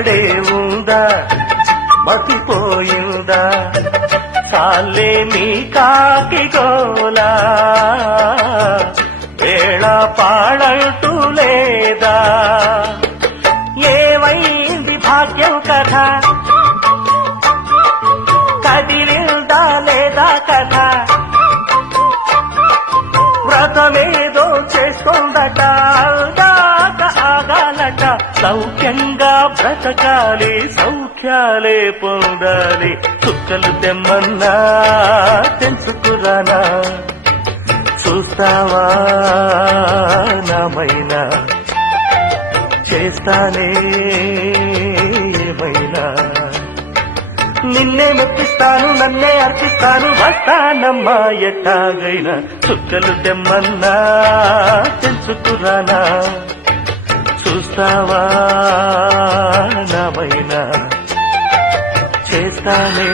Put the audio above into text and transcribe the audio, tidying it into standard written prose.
ఇక్కడే ఉందా మతిపోయిందా సాలే నీ కాకి గోలా వేళ పాడంటూ లేదా ఏమైంది భాగ్యం కథ కదిలిందా లేదా కథ వ్రతమేదో చేస్తోందట దాక ఆగాలట సౌఖ్యంగా బ్రతకాలి సౌఖ్యాలే పొందాలి చుక్కలు తెమ్మన్నా తెలుసుకురానా చూస్తావా నామైనా చేస్తానే ఏమైనా నిన్నే మెప్పిస్తాను నన్నే అర్పిస్తాను వస్తానమ్మా ఎట్టాగైనా చుక్కలు తెమ్మన్నా తెలుసుకురానా చూస్తావా నామైనా చేస్తానే